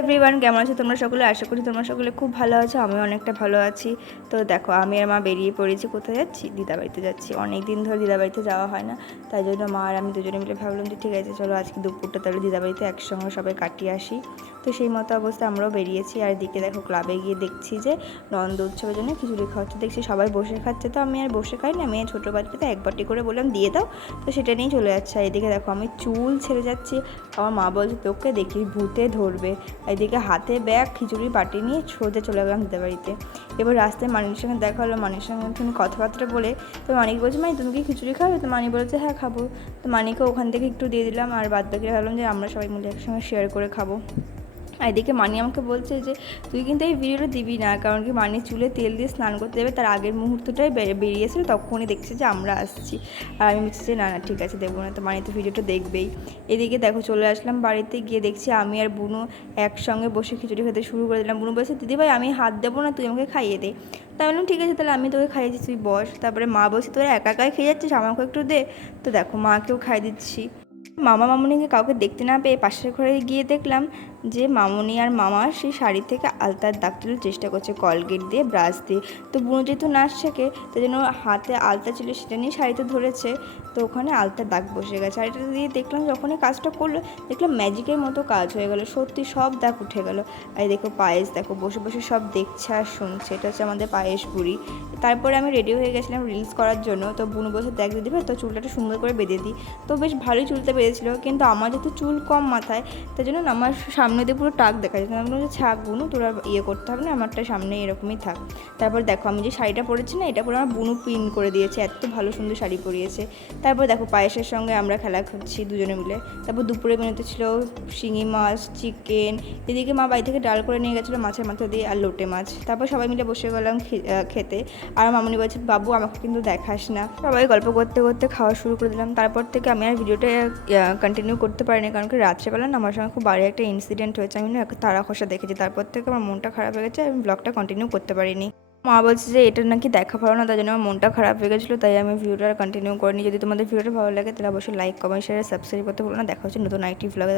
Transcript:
Everyone কেমন আছো তোমরা সকলে? আশা করি তোমরা সকলে খুব ভালো আছো, আমিও অনেকটা ভালো আছি। তো দেখো, আমি আর মা বেরিয়ে পড়েছি, কোথায় যাচ্ছি? দিদাবাড়িতে যাচ্ছি। অনেক দিন ধরে দিদাবাড়িতে যাওয়া হয় না, তাই জন্য মা আর আমি দুজনে মিলে ভাবলাম যে ঠিক আছে, চলো আজকে দুপুরটা তাহলে দিদাবাড়িতে একসঙ্গে সবাই কাটিয়ে আসি। তো সেই মতো অবস্থায় আমরাও বেরিয়েছি। আর দিকে দেখো ক্লাবে গিয়ে দেখছি যে নন্দ উৎসবের জন্য খিচুড়ি খাওয়াচ্ছে। দেখছি সবাই বসে খাচ্ছে, তো আমি আর বসে খাই না আমি ছোটো বাচ্চাতে এক বাটি করে বললাম, দিয়ে দাও। তো সেটা নিয়েই চলে যাচ্ছে। আর এদিকে দেখো, আমি চুল ছেড়ে যাচ্ছি। আমার মা বলছে, তোকে দেখি, ভূতে ধরবে। এদিকে হাতে ব্যাগ, খিচুড়ি, বাটি নিয়ে সোজা চলে গেলাম দিদা বাড়িতে। এবার রাস্তায় মানির সঙ্গে দেখা হলো। মানির সঙ্গে তুমি কথাবার্তা বলে, তো মানিক বলছে, মানি, তুমি কি খিচুড়ি খাবে? তো মানি বলেছে হ্যাঁ খাব। তো মানিকে ওখান থেকে একটু দিয়ে দিলাম। আর বাদ বাকি ভাবলাম যে, আমরা সবাই মিলে একসঙ্গে শেয়ার করে খাব। এদিকে মানি আমাকে বলছে যে, তুই কিন্তু এই ভিডিওটা দিবি না, কারণ কি মানি চুলে তেল দিয়ে স্নান করতে যাবে, তার আগের মুহূর্তটাই বেরিয়েছিল, তখনই দেখছে যে আমরা আসছি। আর আমি বলছি যে, না না, ঠিক আছে দেখব না। তো মানি তো ভিডিওটা দেখবেই। এদিকে দেখো, চলে আসলাম বাড়িতে, গিয়ে দেখছি আমি আর বুনু একসঙ্গে বসে খিচুড়ি খেতে শুরু করে দিলাম। বুনু বলছে, দিদি ভাই, আমি হাত দেবো না, তুই আমাকে খাইয়ে দে। তাই বললাম, ঠিক আছে, তাহলে আমি তোকে খাইয়েছি তুই বস। তারপরে মা বলছে, তোরা একা একাই খেয়ে যাচ্ছিস আমাকে একটু দে। তো দেখো, মাকেও খাই দিচ্ছি। মামা মামুনিকে কাউকে দেখতে না পেয়ে পাশের ঘরে গিয়ে দেখলাম যে মামুনি আর মামা সেই শাড়ি থেকে আলতার দাগ তোলার চেষ্টা করছে কলগেট দিয়ে, ব্রাশ দিয়ে। তো বুনো যেহেতু নাচ শেখে, তাই জন্য হাতে আলতা ছিল সেটা নিয়ে শাড়িতে ধরেছে। তো ওখানে আলতার দাগ বসে গেছে। শাড়িটা দিয়ে দেখলাম যখনই কাজটা করল, দেখলাম ম্যাজিকের মতো কাজ হয়ে গেল। সত্যি সব দাগ উঠে গেল। আর দেখো পায়েস, দেখো বসে বসে সব দেখছে আর শুনছে। এটা হচ্ছে আমাদের পায়েস পুরি তারপরে আমি রেডি হয়ে গেছিলাম রিলস করার জন্য। তো বুনু বসে দেখ ভাই তো চুলটা সুন্দর করে বেঁধে দিই। তো বেশ ভালোই চুলটা বেঁধেছিল, কিন্তু আমার যেহেতু চুল কম মাথায়, তাই জন্য আমার সামনে দিয়ে পুরো টাক দেখা যাচ্ছে আমি বলছি ছাক বুনু, তোরা ইয়ে করতে হবে না, আমারটা সামনে এরকমই থাক। তারপর দেখো, আমি যে শাড়িটা পরেছি না, এটা পুরো আমার বুনু পিন করে দিয়েছে, এত ভালো সুন্দর শাড়ি পরিয়েছে। তারপর দেখো, পায়েসের সঙ্গে আমরা খেলা করছি দুজনে মিলে। তারপর দুপুরে মেনুতে ছিল শিঙি মাছ, চিকেন, এদিকে মা বাড়ি থেকে ডাল করে নিয়ে গেছিল মাছের মাথা দিয়ে আর লোটে মাছ। তারপর সবাই মিলে বসে গেলাম খেতে। আর মামনি বলছে, বাবু, আমাকে কিন্তু দেখাস না। সবাই গল্প করতে করতে খাওয়া শুরু করে দিলাম। তারপর থেকে আমি আর ভিডিওটা কন্টিনিউ করতে পারিনি, কারণ কি রাত্রেবেলা না, আমার সঙ্গে খুব বাড়ি একটা ইনসিডেন্ট হয়েছে, আমি না একটা তারা খসা দেখেছি। তারপর থেকে আমার মনটা খারাপ হয়ে গেছে, আমি ব্লগটা কন্টিনিউ করতে পারিনি। মা বলছে যে, এটা নাকি দেখা ভালো না তাই জন্য আমার মনটা খারাপ হয়ে গেছিল, তাই আমি ভিডিওটা কন্টিনিউ করিনি। যদি তোমাদের ভিডিওটা ভালো লাগে, তাহলে অবশ্যই লাইক কমেন্ট শেয়ার সাবস্ক্রাইব করতে ভুলো না। দেখা হচ্ছে নতুন আইটি ব্লগে